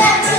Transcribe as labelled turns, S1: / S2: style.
S1: that